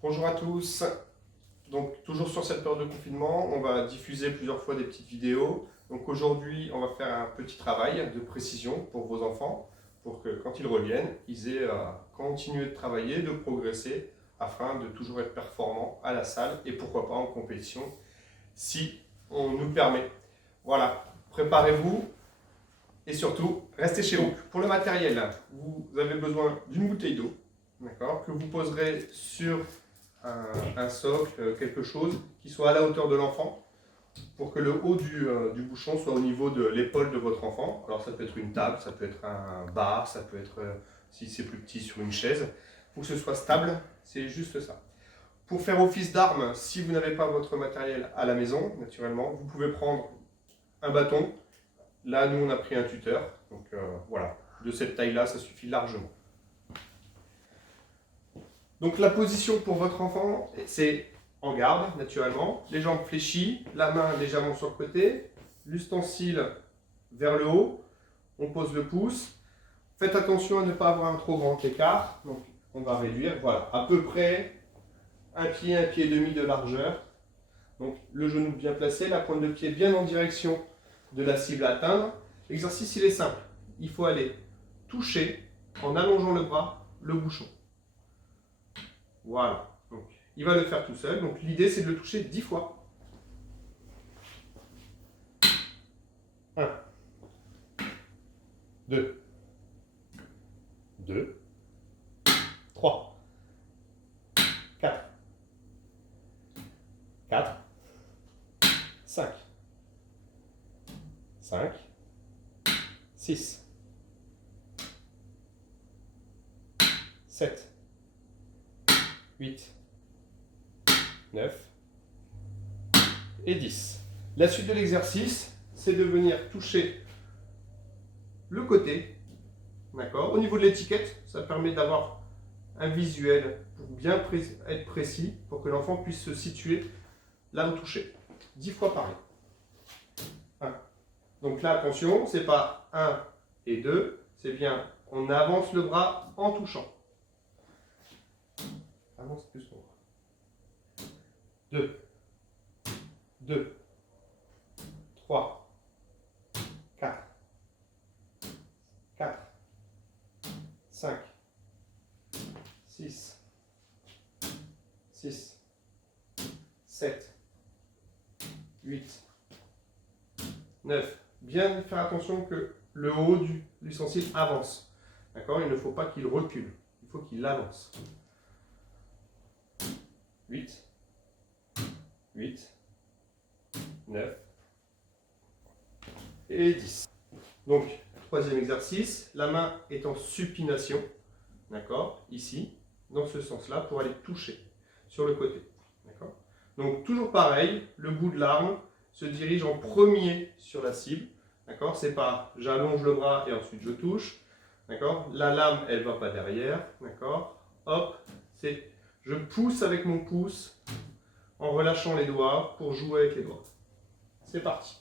Bonjour à tous. Donc toujours sur cette période de confinement, on va diffuser plusieurs fois des petites vidéos. Donc aujourd'hui, on va faire un petit travail de précision pour vos enfants, pour que quand ils reviennent, ils aient continué de travailler, de progresser, afin de toujours être performants à la salle et pourquoi pas en compétition, si on nous le permet. Voilà, préparez-vous et surtout, restez chez vous. Pour le matériel, vous avez besoin d'une bouteille d'eau, d'accord, que vous poserez sur un socle, quelque chose qui soit à la hauteur de l'enfant pour que le haut du bouchon soit au niveau de l'épaule de votre enfant. Alors ça peut être une table, ça peut être un bar, ça peut être, si c'est plus petit, sur une chaise. Il faut que ce soit stable, c'est juste ça. Pour faire office d'arme, si vous n'avez pas votre matériel à la maison, naturellement, vous pouvez prendre un bâton. Là, nous, on a pris un tuteur. Donc voilà, de cette taille-là, ça suffit largement. Donc la position pour votre enfant, c'est en garde, naturellement, les jambes fléchies, la main légèrement sur le côté, l'ustensile vers le haut, on pose le pouce. Faites attention à ne pas avoir un trop grand écart, donc on va réduire, voilà, à peu près un pied et demi de largeur. Donc le genou bien placé, la pointe de pied bien en direction de la cible à atteindre. L'exercice, il est simple, il faut aller toucher, en allongeant le bras, le bouchon. Voilà. Donc, il va le faire tout seul. Donc, l'idée, c'est de le toucher 10 fois. 1, 2, 2, 3, 4, 4, 5, 5, 6, 7, 8, 9 et 10. La suite de l'exercice, c'est de venir toucher le côté, d'accord. Au niveau de l'étiquette, ça permet d'avoir un visuel pour bien être précis, pour que l'enfant puisse se situer là où toucher. 10 fois pareil. 1. Donc là, attention, c'est pas 1 et 2, c'est bien on avance le bras en touchant. Avance plus mon bras. 2, 2, 3, 4, 4, 5, 6, 6, 7, 8, 9. Bien faire attention que le haut de l'ustensile avance. D'accord? Il ne faut pas qu'il recule. Il faut qu'il avance. 8, 8, 9 et 10. Donc, troisième exercice, la main est en supination, d'accord, ici, dans ce sens-là, pour aller toucher sur le côté. D'accord. Donc, toujours pareil, le bout de l'arme se dirige en premier sur la cible. D'accord. C'est pas j'allonge le bras et ensuite je touche. D'accord. La lame, elle ne va pas derrière. D'accord. Hop, c'est je pousse avec mon pouce en relâchant les doigts pour jouer avec les doigts. C'est parti.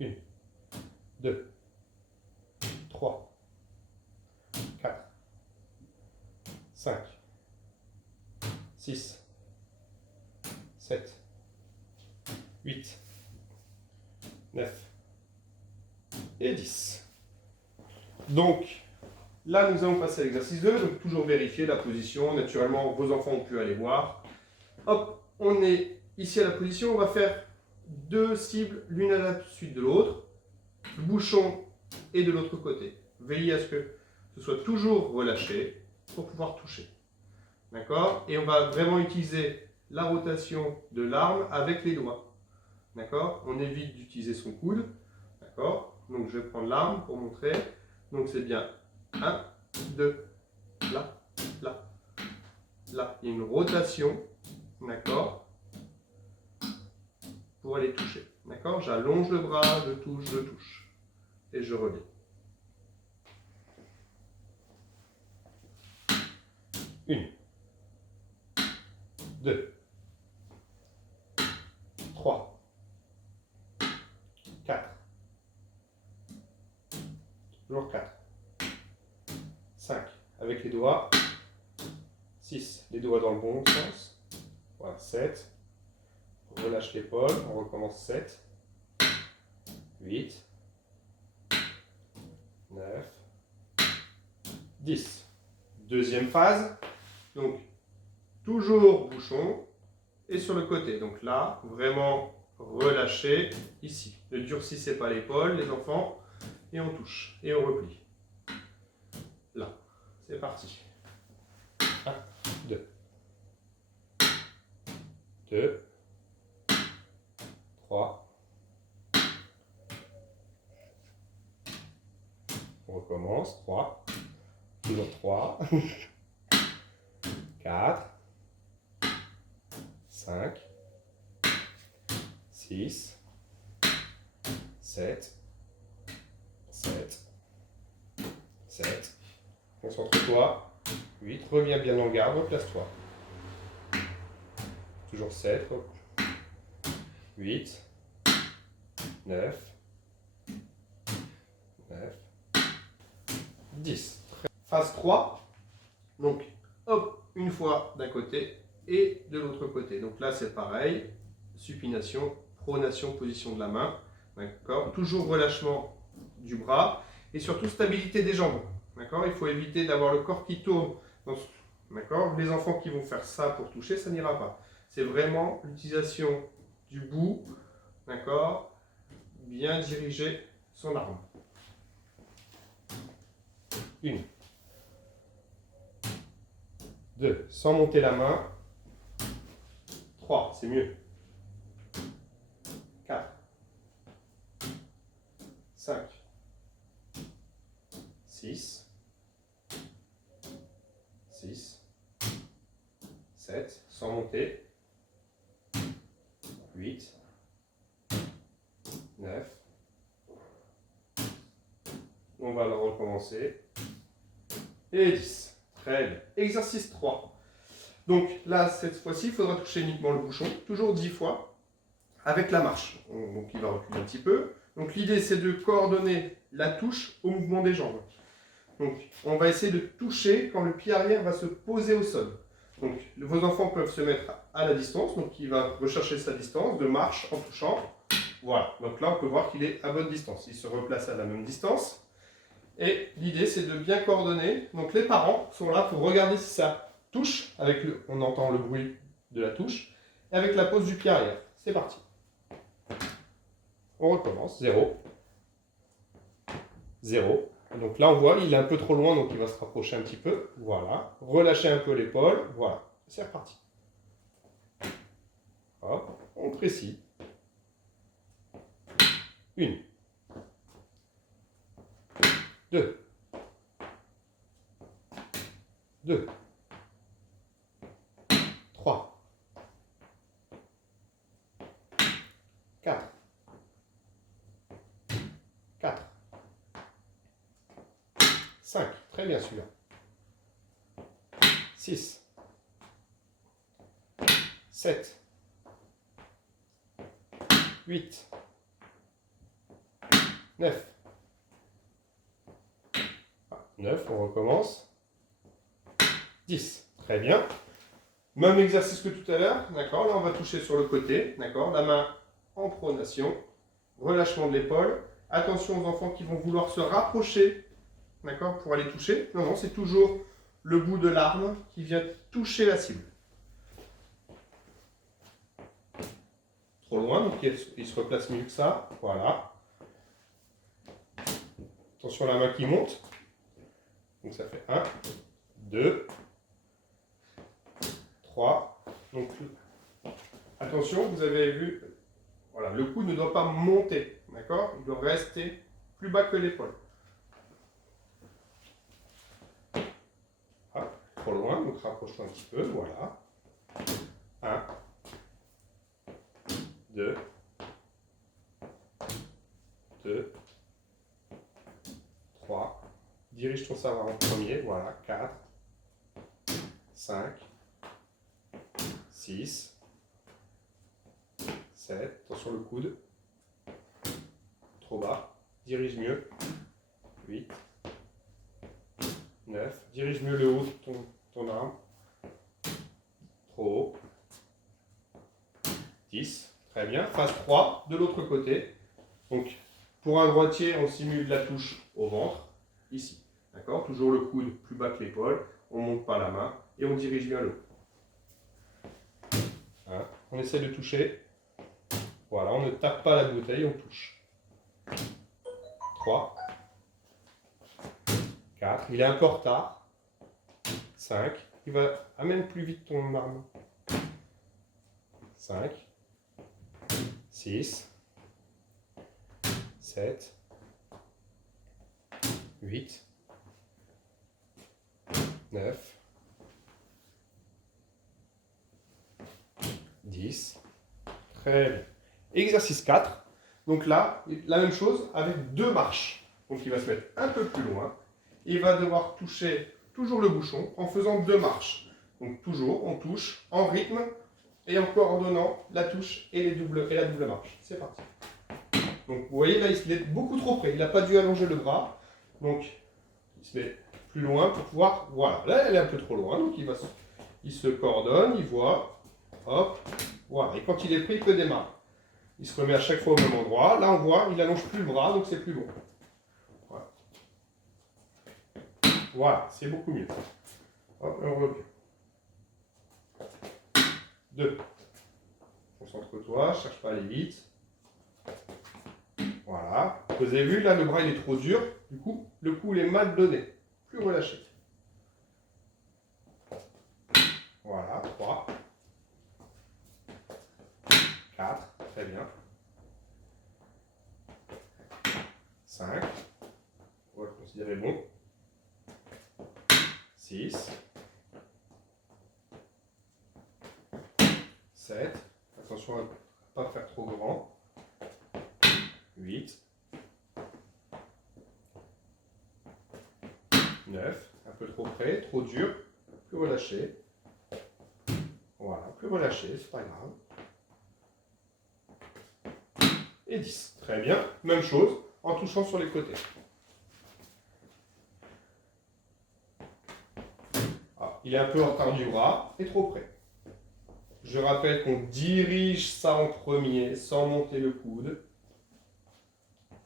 1, 2, 3, 4, 5, 6, 7, 8, 9 et 10. Donc, là, nous allons passer à l'exercice 2. Donc, toujours vérifier la position. Naturellement, vos enfants ont pu aller voir. Hop, on est ici à la position. On va faire deux cibles, l'une à la suite de l'autre. Le bouchon est de l'autre côté. Veillez à ce que ce soit toujours relâché pour pouvoir toucher. D'accord? Et on va vraiment utiliser la rotation de l'arme avec les doigts. D'accord? On évite d'utiliser son coude. D'accord? Donc je vais prendre l'arme pour montrer. Donc c'est bien 1, 2, là, là, là. Il y a une rotation. D'accord? Pour aller toucher. D'accord? J'allonge le bras, je touche. Et je reviens. 1, 2, 3, 4, toujours 4, 5, avec les doigts, 6. Les doigts dans le bon sens. Voilà, 7. Relâche l'épaule, on recommence 7. 8. 9. 10. Deuxième phase. Donc, toujours bouchon et sur le côté. Donc là, vraiment relâchez ici. Ne durcissez pas l'épaule, les enfants. Et on touche. Et on replie. Là. C'est parti. 1, 2. 2. 3. On recommence. 3. Toujours 3. 4. 5. 6. 7. 7. 7. Concentre-toi. 8. Reviens bien en garde. Replace-toi. Toujours 7. 8. 9. 9. 10. Phase 3. Donc, hop, une fois d'un côté et de l'autre côté. Donc là, c'est pareil. Supination, pronation, position de la main. D'accord. Toujours relâchement du bras et surtout stabilité des jambes. D'accord. Il faut éviter d'avoir le corps qui tourne. D'accord. Les enfants qui vont faire ça pour toucher, ça n'ira pas. C'est vraiment l'utilisation du bout. D'accord. Bien diriger son arme. 1. 2. Sans monter la main. 3. C'est mieux. 4. 5. 6. 6. 7. Sans monter. 8. 9. On va le recommencer. Et 10. Très bien. Exercice 3. Donc là, cette fois-ci, il faudra toucher uniquement le bouchon, toujours 10 fois, avec la marche. Donc il va reculer un petit peu. Donc l'idée, c'est de coordonner la touche au mouvement des jambes. Donc on va essayer de toucher quand le pied arrière va se poser au sol. Donc vos enfants peuvent se mettre à la distance, donc il va rechercher sa distance de marche en touchant. Voilà, donc là on peut voir qu'il est à bonne distance. Il se replace à la même distance. Et l'idée, c'est de bien coordonner. Donc les parents sont là pour regarder si ça touche, on entend le bruit de la touche, et avec la pose du pied arrière. C'est parti. On recommence. 0. 0. Donc là, on voit, il est un peu trop loin, donc il va se rapprocher un petit peu. Voilà. Relâchez un peu l'épaule. Voilà. C'est reparti. Hop. On précise. 1. 2. 2. 3. 4. 4. 5. Très bien celui-là. 6. 7. 8. 9. 9, on recommence. 10. Très bien. Même exercice que tout à l'heure. D'accord. Là, on va toucher sur le côté. D'accord. La main en pronation. Relâchement de l'épaule. Attention aux enfants qui vont vouloir se rapprocher. D'accord. Pour aller toucher. Non, non, c'est toujours le bout de l'arme qui vient toucher la cible. Trop loin, donc il se replace mieux que ça. Voilà. Attention à la main qui monte. Donc ça fait 1, 2, 3. Donc attention, vous avez vu, voilà, le cou ne doit pas monter, d'accord? Il doit rester plus bas que l'épaule. Ah, trop loin, donc rapproche-toi un petit peu, voilà. 1, 2, 2, 3. Dirige ton savoir en premier, voilà, 4, 5, 6, 7, attention le coude, trop bas, dirige mieux, 8, 9, dirige mieux le haut de ton arme, trop haut. 10. Très bien. Phase 3, de l'autre côté. Donc, pour un droitier, on simule la touche au ventre, ici. D'accord? Toujours le coude plus bas que l'épaule. On ne monte pas la main et on dirige bien le haut. Hein? On essaie de toucher. Voilà, on ne tape pas la bouteille, on touche. 3. 4. Il est un peu en retard. 5. Il va amène plus vite ton arme. 5. 6. 7. 8. 9. 10. Très bien. Exercice 4. Donc là, la même chose avec 2 marches. Donc il va se mettre un peu plus loin. Il va devoir toucher toujours le bouchon en faisant 2 marches. Donc toujours, on touche en rythme et en coordonnant la touche et la double marche. C'est parti. Donc vous voyez là, il est beaucoup trop près. Il n'a pas dû allonger le bras. Donc il se met plus loin pour pouvoir... Voilà, là elle est un peu trop loin. Donc il se coordonne, il voit. Hop, voilà. Et quand il est prêt, il peut démarrer. Il se remet à chaque fois au même endroit. Là on voit, il n'allonge plus le bras, donc c'est plus bon. Voilà, voilà, c'est beaucoup mieux. Hop, on revient. 2. Concentre-toi, cherche pas à aller vite. Voilà. Vous avez vu, là, le bras il est trop dur. Du coup, le coup il est mal donné. Plus relâché. Voilà, 3. 4. Très bien. 5. On va le considérer bon. 6. 7. Attention à ne pas faire trop grand. 8. 9. Un peu trop près, trop dur. Plus relâché. Voilà, plus relâché, c'est pas grave. Et 10. Très bien. Même chose en touchant sur les côtés. Ah, il est un peu en retard du bras et trop près. Je rappelle qu'on dirige ça en premier sans monter le coude.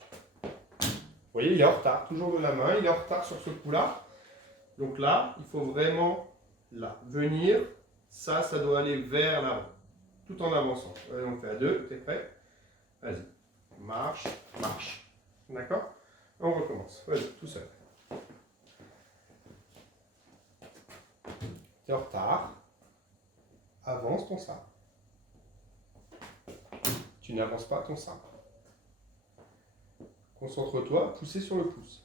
Vous voyez, il est en retard, toujours de la main, il est en retard sur ce coup-là. Donc là, il faut vraiment là, venir. Ça doit aller vers l'avant, tout en avançant. Allez, on fait à 2, t'es prêt? Vas-y, marche, marche. D'accord? On recommence, vas-y, tout seul. T'es en retard. Avance ton sabre. Tu n'avances pas ton sabre. Concentre-toi, pousser sur le pouce.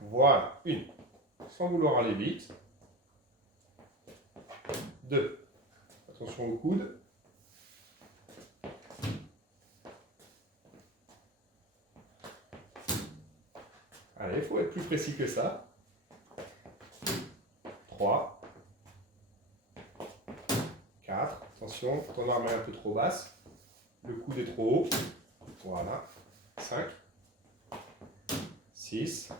Voilà, 1. Sans vouloir aller vite. 2. Attention au coude. Allez, il faut être plus précis que ça. 3. 4. Attention, ton arme est un peu trop basse. Le coude est trop haut. Voilà. 5. 6.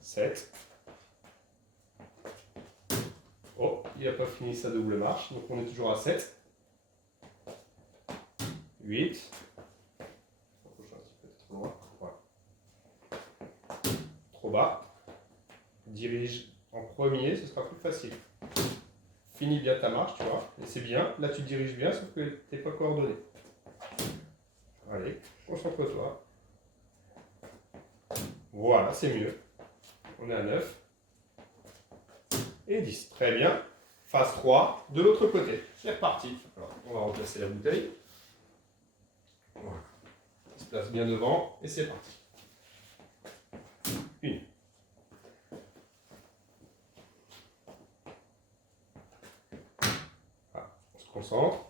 7. Oh, il n'a pas fini sa double marche, donc on est toujours à 7. 8. Trop bas. Dirige en premier, ce sera plus facile. Finis bien ta marche, tu vois, et c'est bien. Là, tu diriges bien, sauf que tu n'es pas coordonné. Allez, concentre-toi. Voilà, c'est mieux. On est à 9. Et 10. Très bien. Phase 3, de l'autre côté. C'est reparti. Alors, on va remplacer la bouteille. Voilà. Il se place bien devant, et c'est parti. 1. Ah, on se concentre.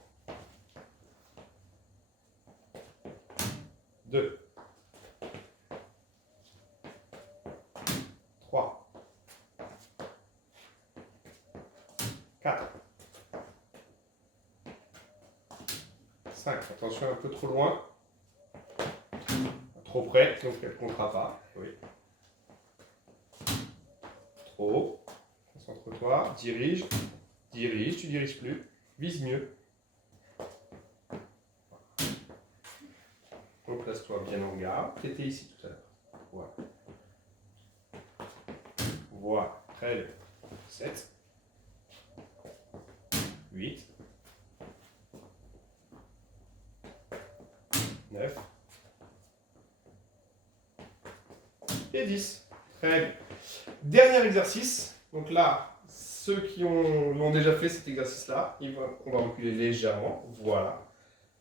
2. 3. 4. 5. Attention, un peu trop loin. Trop près, donc elle ne comptera pas. Oui. trop haut. Concentre-toi, dirige, dirige, tu diriges plus, vise mieux. Replace-toi bien en garde. Tu étais ici tout à l'heure. Voilà. Voilà, très bien. 7, 8, 9 et 10. Très bien. Dernier exercice. Donc là, ceux qui l'ont déjà fait cet exercice-là, on va reculer légèrement. Voilà.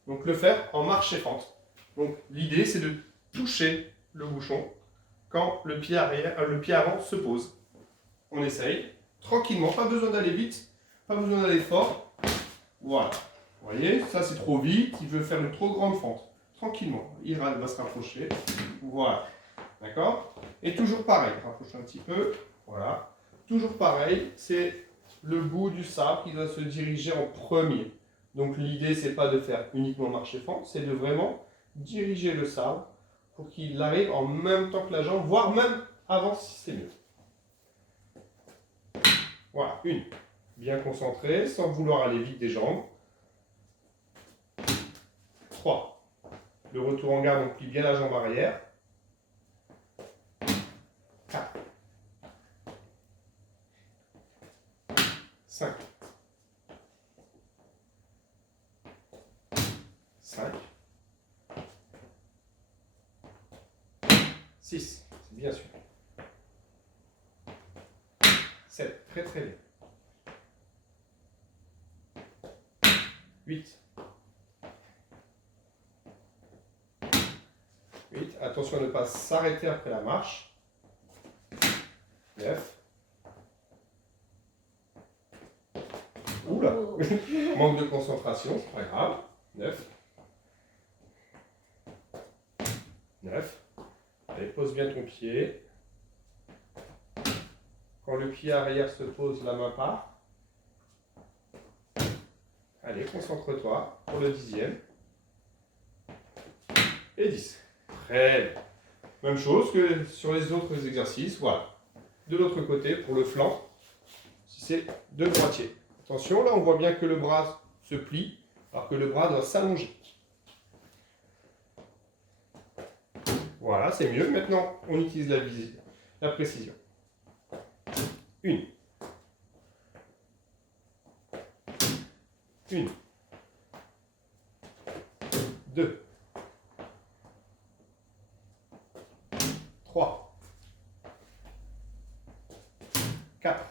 Donc le faire en marche et fente. Donc l'idée, c'est de toucher le bouchon quand le pied avant se pose. On essaye tranquillement, pas besoin d'aller vite, pas besoin d'aller fort. Voilà. Vous voyez, ça c'est trop vite, il veut faire une trop grande fente. Tranquillement, il va se rapprocher. Voilà. D'accord? Et toujours pareil, rapproche un petit peu. Voilà. Toujours pareil, c'est le bout du sabre qui doit se diriger en premier. Donc l'idée, c'est pas de faire uniquement marche fente, c'est de vraiment diriger le sabre pour qu'il arrive en même temps que la jambe, voire même avant si c'est mieux. Voilà, une. Bien concentré, sans vouloir aller vite des jambes. 3. Le retour en garde, on plie bien la jambe arrière. 4. 5. 5. 6. C'est bien sûr. 7. Très très bien. 8. 8. Attention à ne pas s'arrêter après la marche. 9. Oula, manque de concentration, c'est pas grave. 9. 9. Allez, pose bien ton pied. Quand le pied arrière se pose, la main part. Allez, concentre-toi pour le 10e. Et 10. Très bien. Même chose que sur les autres exercices. Voilà. De l'autre côté, pour le flanc, si c'est de droitier. Attention, là on voit bien que le bras se plie, alors que le bras doit s'allonger. Voilà, c'est mieux. Maintenant, on utilise la précision. 1. 1. 2. 3. 4.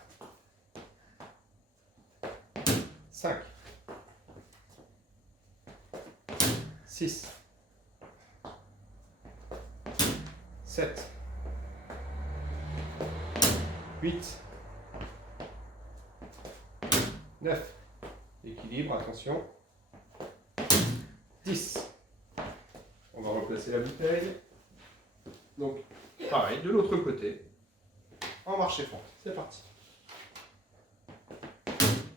5. 6. 7. 8. 9. Équilibre, attention. 10. On va replacer la bouteille. Donc, pareil, de l'autre côté, en marche et fente. C'est parti.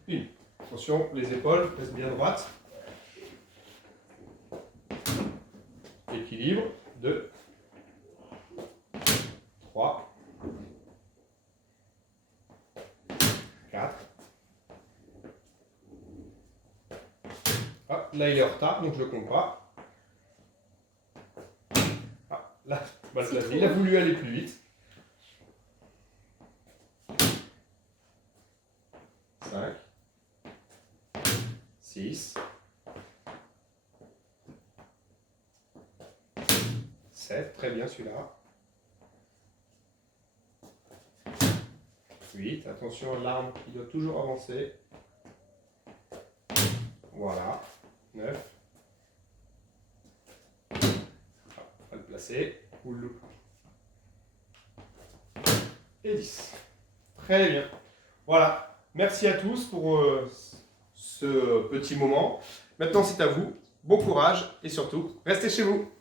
1. Attention, les épaules, reste bien droite. Équilibre. 2. 3. 4. Ah, là, il est en retard, donc je ne le compte pas. Ah, là, il a voulu aller plus vite. 5. 6. 7. Très bien celui-là. 8. Attention, l'arme qui doit toujours avancer. Voilà. 9. On va le placer. Et 10. Très bien. Voilà. Merci à tous pour ce petit moment. Maintenant, c'est à vous. Bon courage et surtout, restez chez vous.